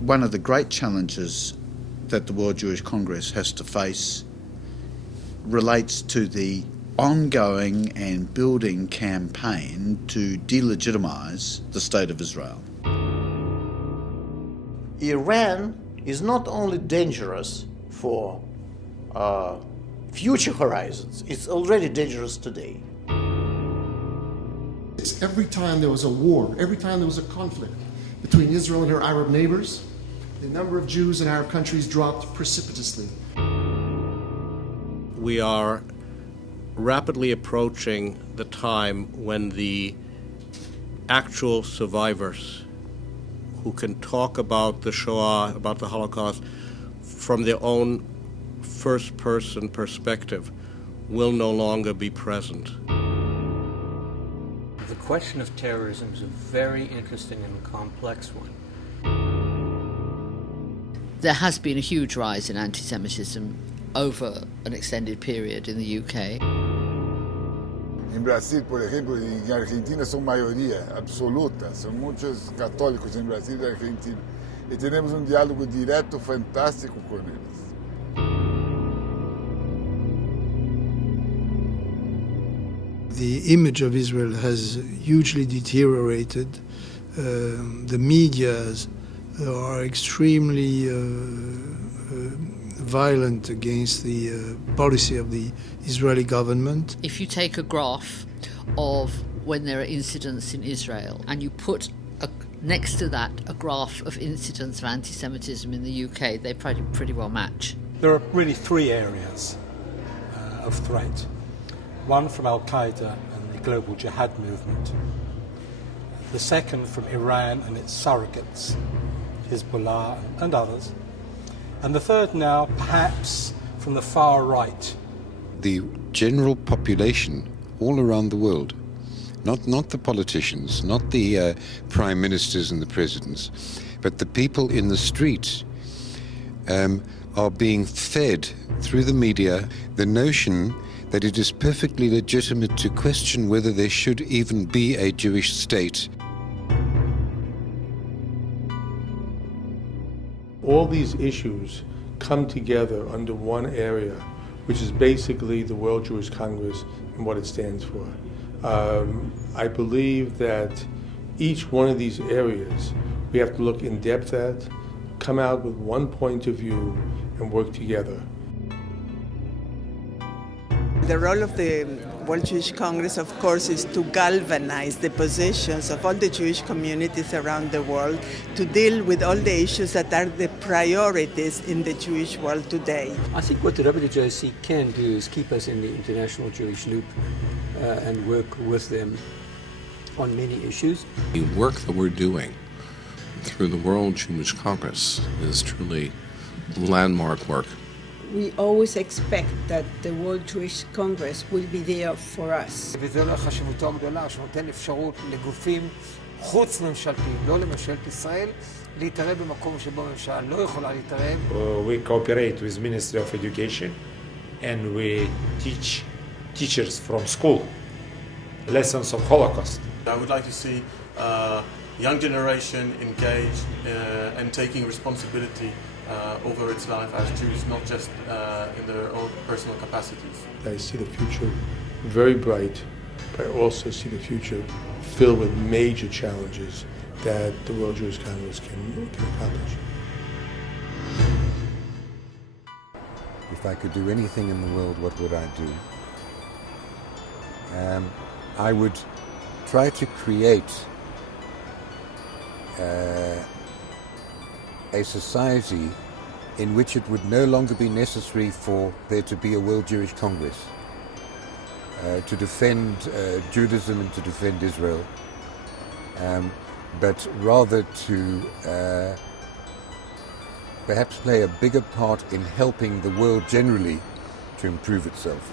One of the great challenges that the World Jewish Congress has to face relates to the ongoing and building campaign to delegitimize the State of Israel. Iran is not only dangerous for future horizons, it's already dangerous today. It's every time there was a war, every time there was a conflict between Israel and her Arab neighbors, the number of Jews in Arab countries dropped precipitously. We are rapidly approaching the time when the actual survivors who can talk about the Shoah, about the Holocaust, from their own first-person perspective will no longer be present. The question of terrorism is a very interesting and complex one. There has been a huge rise in anti-Semitism over an extended period in the UK. En Brasil, por ejemplo, y en Argentina son mayoría absoluta, son muchos católicos en Brasil y Argentina, y tenemos un diálogo directo fantástico con ellos. The image of Israel has hugely deteriorated. The medias are extremely violent against the policy of the Israeli government. If you take a graph of when there are incidents in Israel and you put next to that a graph of incidents of anti-Semitism in the UK, they pretty well match. There are really three areas of threat. One from Al-Qaeda and the global jihad movement. The second from Iran and its surrogates, Hezbollah and others. And the third now, perhaps, from the far right. The general population all around the world, not the politicians, not the prime ministers and the presidents, but the people in the streets are being fed through the media the notion that it is perfectly legitimate to question whether there should even be a Jewish state. All these issues come together under one area, which is basically the World Jewish Congress and what it stands for. I believe that each one of these areas we have to look in depth at, come out with one point of view, and work together. The role of the World Jewish Congress, of course, is to galvanize the positions of all the Jewish communities around the world to deal with all the issues that are the priorities in the Jewish world today. I think what the WJC can do is keep us in the international Jewish loop and work with them on many issues. The work that we're doing through the World Jewish Congress is truly landmark work. We always expect that the World Jewish Congress will be there for us. וזו חשיבותו הגדולה, שנותן אפשרות לגופים חוץ ממשלתיים, לא לממשלת ישראל, להתערב במקום שבו הממשלה לא יכולה להתערב. We cooperate with Ministry of Education and we teach teachers from school lessons of Holocaust. I would like to see young generation engaged and taking responsibility over its life as Jews, not just in their own personal capacities. I see the future very bright, but I also see the future filled with major challenges that the World Jewish Congress can accomplish. If I could do anything in the world, what would I do? I would try to create a society in which it would no longer be necessary for there to be a World Jewish Congress to defend Judaism and to defend Israel, but rather to perhaps play a bigger part in helping the world generally to improve itself.